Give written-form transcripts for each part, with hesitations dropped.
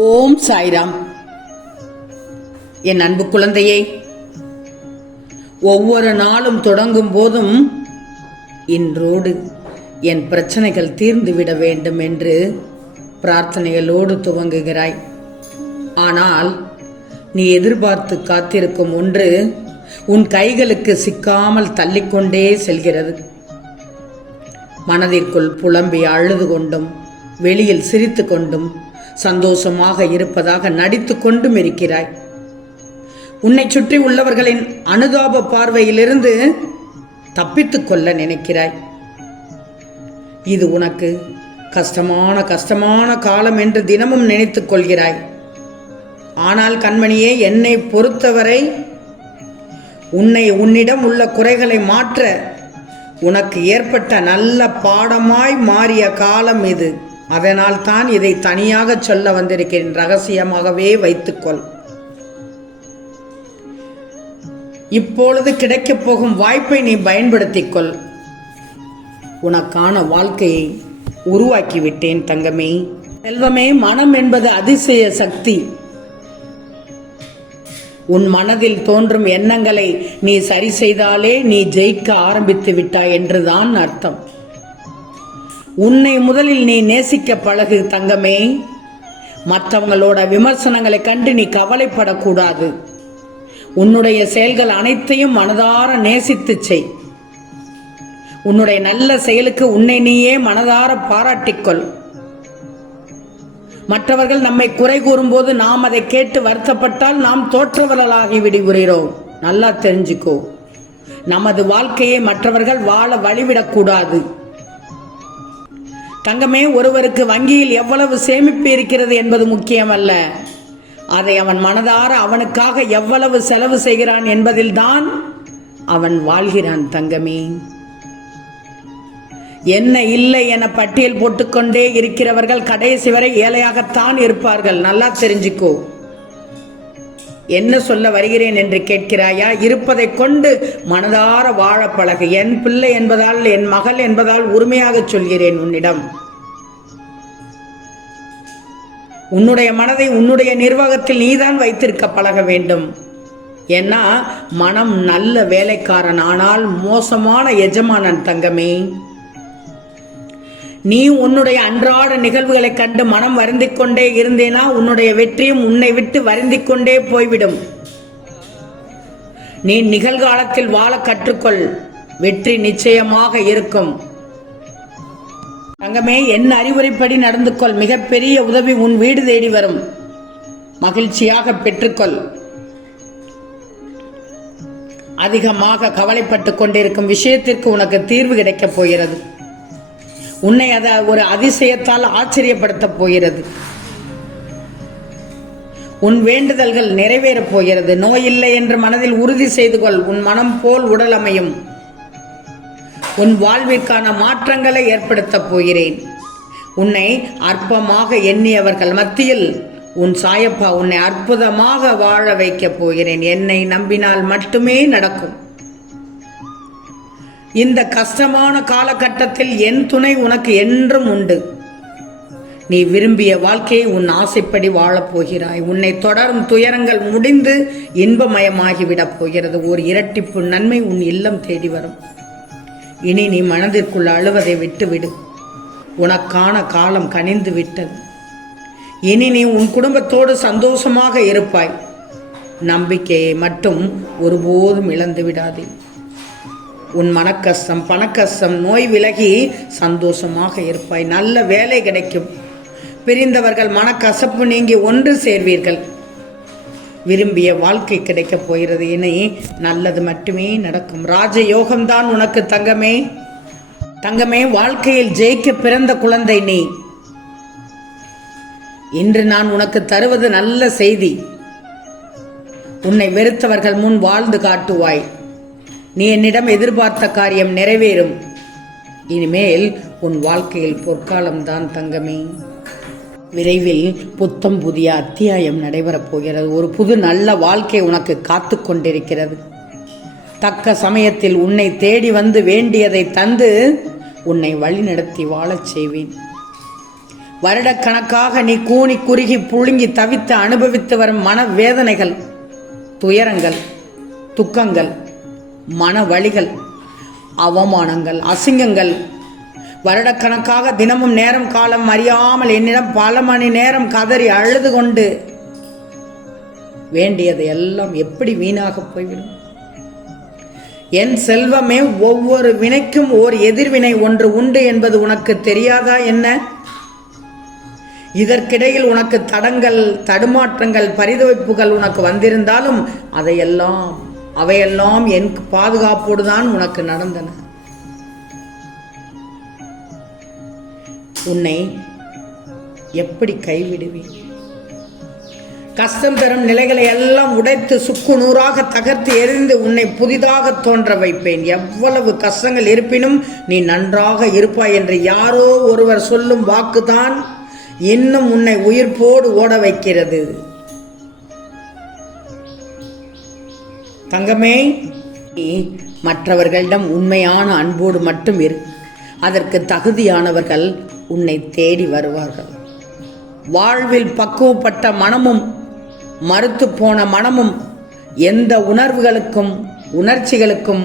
ஓம் சாய்ராம். என் அன்பு குழந்தையே, ஒவ்வொரு நாளும் தொடங்கும் போதும் இன்றோடு என் பிரச்சனைகள் தீர்ந்துவிட வேண்டும் என்று பிரார்த்தனைகளோடு துவங்குகிறாய். ஆனால் நீ எதிர்பார்த்து காத்திருக்கும் ஒன்று உன் கைகளுக்கு சிக்காமல் தள்ளிக்கொண்டே செல்கிறது. மனதிற்குள் புலம்பி அழுது கொண்டும் வெளியில் சிரித்து கொண்டும் சந்தோஷமாக இருப்பதாக நடித்து கொண்டும் இருக்கிறாய். உன்னை சுற்றி உள்ளவர்களின் அனுதாப பார்வையிலிருந்து தப்பித்துக் கொள்ள நினைக்கிறாய். இது உனக்கு கஷ்டமான காலம் என்று தினமும் நினைத்துக் கொள்கிறாய். ஆனால் கண்மணியே, என்னை பொறுத்தவரை உன்னிடம் உள்ள குறைகளை மாற்ற உனக்கு ஏற்பட்ட நல்ல பாடமாய் மாறிய காலம் இது. அதனால் தான் இதை தனியாக சொல்ல வந்திருக்கிறேன். ரகசியமாகவே வைத்துக்கொள். இப்பொழுது கிடைக்கப் போகும் வாய்ப்பை நீ பயன்படுத்திக் கொள். உனக்கான வாழ்க்கையை உருவாக்கிவிட்டேன் தங்கமே. செல்வமே, மனம் என்பது அதிசய சக்தி. உன் மனதில் தோன்றும் எண்ணங்களை நீ சரி செய்தாலே நீ ஜெயிக்க ஆரம்பித்து விட்டாய் என்றுதான் அர்த்தம். உன்னை முதலில் நீ நேசிக்க பழகு தங்கமே. மற்றவங்களோட விமர்சனங்களை கண்டு நீ கவலைப்படக்கூடாது. உன்னுடைய செயல்கள் அனைத்தையும் மனதார நேசித்து செய். உன்னுடைய நல்ல செயலுக்கு உன்னை நீயே மனதார பாராட்டிக்கொள். மற்றவர்கள் நம்மை குறை கூறும்போது நாம் அதை கேட்டு வருத்தப்பட்டால் நாம் தோற்றவர்களாகி விடுகிறோம். நல்லா தெரிஞ்சுக்கோ. நமது வாழ்க்கையை மற்றவர்கள் வாழ வழிவிடக்கூடாது தங்கமே. ஒருவருக்கு வங்கியில் எவ்வளவு சேமிப்பு இருக்கிறது என்பது முக்கியமல்ல, அதை அவன் மனதார அவனுக்காக எவ்வளவு செலவு செய்கிறான் என்பதில் தான் அவன் வாழ்கிறான் தங்கமே. என்ன இல்லை என பட்டியல் போட்டுக்கொண்டே இருக்கிறவர்கள் கடைசி வரை ஏழையாகத்தான் இருப்பார்கள். நல்லா தெரிஞ்சுக்கோ. என்ன சொல்ல வருகிறேன் என்று கேட்கிறாயா? இருப்பதை கொண்டு மனதார வாழ பழகு. என் பிள்ளை என்பதால், என் மகள் என்பதால் உரிமையாக சொல்கிறேன் உன்னிடம். உன்னுடைய மனதை உன்னுடைய நிர்வாகத்தில் நீதான் வைத்திருக்க பழக வேண்டும். ஏன்னா மனம் நல்ல வேலைக்காரன், ஆனால் மோசமான எஜமானன் தங்கமே. நீ உன்னுடைய அன்றாட நிகழ்வுகளை கண்டு மனம் வருந்திக் கொண்டே இருந்தேனா உன்னுடைய வெற்றியும் உன்னை விட்டு வருந்திக் கொண்டே போய்விடும். நீ நிகழ்காலத்தில் வாழ கற்றுக்கொள். வெற்றி நிச்சயமாக இருக்கும் தங்கமே. என் அறிவுரைப்படி நடந்து கொள். மிகப்பெரிய உதவி உன் வீடு தேடி வரும். மகிழ்ச்சியாக பெற்றுக்கொள். அதிகமாக கவலைப்பட்டுக் கொண்டிருக்கும் விஷயத்திற்கு உனக்கு தீர்வு கிடைக்கப் போகிறது. உன்னை அதை ஒரு அதிசயத்தால் ஆச்சரியப்படுத்தப் போகிறது. உன் வேண்டுதல்கள் நிறைவேறப் போகிறது. நோயில்லை என்று மனதில் உறுதி செய்து கொள். உன் மனம் போல் உடல் அமையும். உன் வாழ்விற்கான மாற்றங்களை ஏற்படுத்தப் போகிறேன். உன்னை அற்பமாக எண்ணியவர்கள் மத்தியில் உன் சாயப்பா உன்னை அற்புதமாக வாழ வைக்கப் போகிறேன். என்னை நம்பினால் மட்டுமே நடக்கும். இந்த கஷ்டமான காலகட்டத்தில் என் துணை உனக்கு என்றும் உண்டு. நீ விரும்பிய வாழ்க்கையை உன் ஆசைப்படி வாழப் போகிறாய். உன்னை தொடரும் துயரங்கள் முடிந்து இன்பமயமாகிவிடப் போகிறது. ஒரு இரட்டிப்பு நன்மை உன் இல்லம் தேடி வரும். இனி நீ மனதிற்குள் அழுவதை விட்டுவிடு. உனக்கான காலம் கனிந்து விட்டது. இனி நீ உன் குடும்பத்தோடு சந்தோஷமாக இருப்பாய். நம்பிக்கையை மட்டும் ஒருபோதும் இழந்து விடாதே. உன் மனக்கஷ்டம், பணக்கஷ்டம், நோய் விலகி சந்தோஷமாக இருப்பாய். நல்ல வேலை கிடைக்கும். பிரிந்தவர்கள் மனக்கசப்பு நீங்கி ஒன்று சேர்வீர்கள். விரும்பிய வாழ்க்கை கிடைக்கப் போகிறது. இனி நல்லது மட்டுமே நடக்கும். ராஜயோகம்தான் உனக்கு தங்கமே. தங்கமே, வாழ்க்கையில் ஜெயிக்க பிறந்த குழந்தை நீ. இன்று நான் உனக்கு தருவது நல்ல செய்தி. உன்னை வெறுத்தவர்கள் முன் வாழ்ந்து காட்டுவாய். நீ என்னிடம் எதிர்பார்த்த காரியம் நிறைவேறும். இனிமேல் உன் வாழ்க்கையில் பொற்காலம்தான் தங்கமே. விரைவில் புத்தம் புதிய அத்தியாயம் நடைபெறப் போகிறது. ஒரு புது நல்ல வாழ்க்கை உனக்கு காத்து கொண்டிருக்கிறது. தக்க சமயத்தில் உன்னை தேடி வந்து வேண்டியதை தந்து உன்னை வழிநடத்தி வாழச் செய்வேன். வருடக்கணக்காக நீ கூனி குறுகி புழுங்கி தவித்து அனுபவித்து வரும் மனவேதனைகள், துயரங்கள், துக்கங்கள், மன வலிகள், அவமானங்கள், அசிங்கங்கள், வருடக்கணக்காக தினமும் நேரம் காலம் அறியாமல் என்னிடம் பல மணி நேரம் கதறி அழுது கொண்டு வேண்டியது எல்லாம் எப்படி வீணாக போய்விடும்? என் செல்வமே, ஒவ்வொரு வினைக்கும் ஓர் எதிர்வினை ஒன்று உண்டு என்பது உனக்கு தெரியாதா என்ன? இதற்கிடையில் உனக்கு தடங்கள், தடுமாற்றங்கள், பரிதவிப்புகள் உனக்கு வந்திருந்தாலும் அவையெல்லாம் என் பாதுகாப்போடுதான் உனக்கு நடந்தன. உன்னை எப்படி கைவிடுவேன்? கஷ்டம் தரும் நிலைகளை எல்லாம் உடைத்து சுக்கு நூறாக தகர்த்து எரிந்து உன்னை புதிதாக தோன்ற வைப்பேன். எவ்வளவு கஷ்டங்கள் இருப்பினும் நீ நன்றாக இருப்பாய் என்று யாரோ ஒருவர் சொல்லும் வாக்குதான் இன்னும் உன்னை உயிர்ப்போடு ஓட வைக்கிறது. தங்கமே, மற்றவர்களிடம் உண்மையான அன்போடு மட்டும் இரு. அதற்கு தகுதியானவர்கள் உன்னை தேடி வருவார்கள். வாழ்வில் பக்குவப்பட்ட மனமும் மறுத்து போன மனமும் எந்த உணர்வுகளுக்கும் உணர்ச்சிகளுக்கும்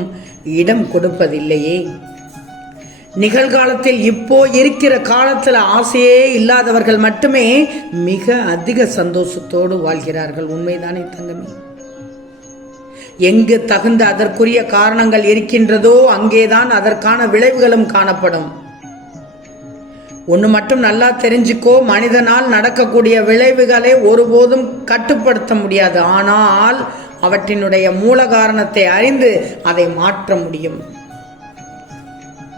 இடம் கொடுப்பதில்லையே. நிகழ்காலத்தில் இப்போ இருக்கிற காலத்தில் ஆசையே இல்லாதவர்கள் மட்டுமே மிக அதிக சந்தோஷத்தோடு வாழ்கிறார்கள். உண்மைதானே தங்கமே? எங்கு தகுந்த அதற்குரிய காரணங்கள் இருக்கின்றதோ அங்கேதான் அதற்கான விளைவுகளும் காணப்படும். ஒன்று மட்டும் நல்லா தெரிஞ்சுக்கோ, மனிதனால் நடக்கக்கூடிய விளைவுகளை ஒருபோதும் கட்டுப்படுத்த முடியாது. ஆனால் அவற்றினுடைய மூல காரணத்தை அறிந்து அதை மாற்ற முடியும்.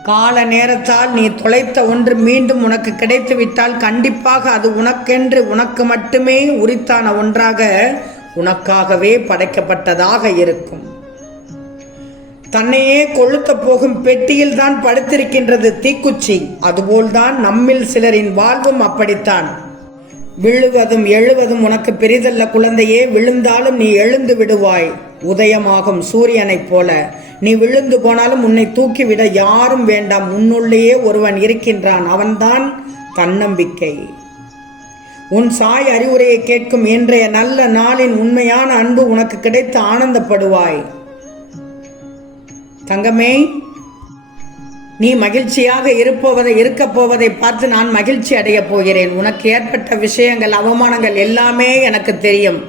கால நேரத்தால் நீ தொலைத்த ஒன்று மீண்டும் உனக்கு கிடைத்து விட்டால் கண்டிப்பாக அது உனக்கென்று உனக்கு மட்டுமே உரித்தான ஒன்றாக உனக்காகவே படைக்கப்பட்டதாக இருக்கும். தன்னையே கொளுத்த போகும் பெட்டியில் தான் படுத்திருக்கின்றது தீக்குச்சி. அதுபோல்தான் நம்மில் சிலரின் வாழ்வும் அப்படித்தான். விழுவதும் எழுவதும் உனக்கு பெரிதல்ல குழந்தையே. விழுந்தாலும் நீ எழுந்து விடுவாய். உதயமாகும் சூரியனைப் போல நீ விழுந்து போனாலும் உன்னை தூக்கிவிட யாரும் வேண்டாம். உன்னுள்ளேயே ஒருவன் இருக்கின்றான். அவன்தான் தன்னம்பிக்கை. உன் சாய் அறிவுரையை கேட்கும் இன்றைய நல்ல நாளின் உண்மையான அன்பு உனக்கு கிடைத்து ஆனந்தப்படுவாய். தங்கமே, நீ மகிழ்ச்சியாக இருக்கப் போவதை பார்த்து நான் மகிழ்ச்சி அடையப் போகிறேன். உனக்கு ஏற்பட்ட விஷயங்கள், அவமானங்கள் எல்லாமே எனக்கு தெரியும்.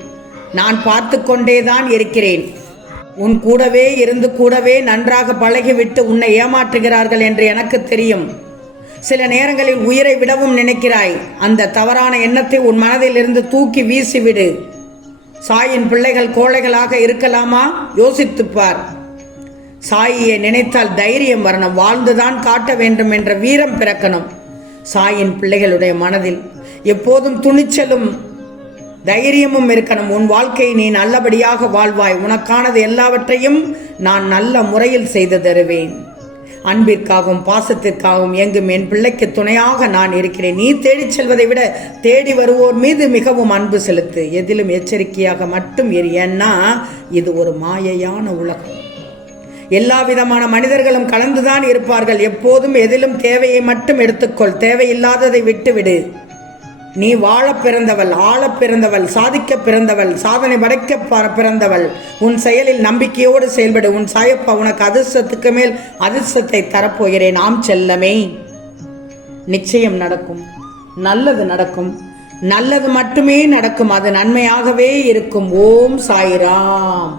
நான் பார்த்து கொண்டேதான் இருக்கிறேன். உன் கூடவே இருந்து கூடவே நன்றாக பழகிவிட்டு உன்னை ஏமாற்றுகிறார்கள் என்று எனக்கு தெரியும். சில நேரங்களில் உயிரை விடவும் நினைக்கிறாய். அந்த தவறான எண்ணத்தை உன் மனதில் இருந்து தூக்கி வீசிவிடு. சாயின் பிள்ளைகள் கோழைகளாக இருக்கலாமா? யோசித்துப்பார். சாயியை நினைத்தால் தைரியம் வரணும். வாழ்ந்துதான் காட்ட வேண்டும் என்ற வீரம் பிறக்கணும். சாயின் பிள்ளைகளுடைய மனதில் எப்போதும் துணிச்சலும் தைரியமும் இருக்கணும். உன் வாழ்க்கையை நீ நல்லபடியாக வாழ்வாய். உனக்கானது எல்லாவற்றையும் நான் நல்ல முறையில் செய்து தருவேன். அன்பிற்காகவும் பாசத்திற்காகவும் எங்கும் என் பிள்ளைக்கு துணையாக நான் இருக்கிறேன். நீ தேடிச் செல்வதை விட தேடி வருவோர் மீது மிகவும் அன்பு செலுத்து. எதிலும் எச்சரிக்கையாக மட்டும் இரு. ஏன்னா இது ஒரு மாயையான உலகம். எல்லா விதமான மனிதர்களும் கலந்துதான் இருப்பார்கள். எப்போதும் எதிலும் தேவையை மட்டும் எடுத்துக்கொள். தேவையில்லாததை விட்டுவிடு. நீ வாழ பிறந்தவள், ஆள பிறந்தவள், சாதிக்க பிறந்தவள், சாதனை படைக்க பிறந்தவள். உன் செயலில் நம்பிக்கையோடு செயல்படு. உன் சாயப்பா உனக்கு அதிர்ஷ்டத்துக்கு மேல் அதிர்ஷ்டத்தை தரப்போகிறேன். ஆம் செல்லமே, நிச்சயம் நடக்கும். நல்லது நடக்கும். நல்லது மட்டுமே நடக்கும். அது நன்மையாகவே இருக்கும். ஓம் சாய்ராம்.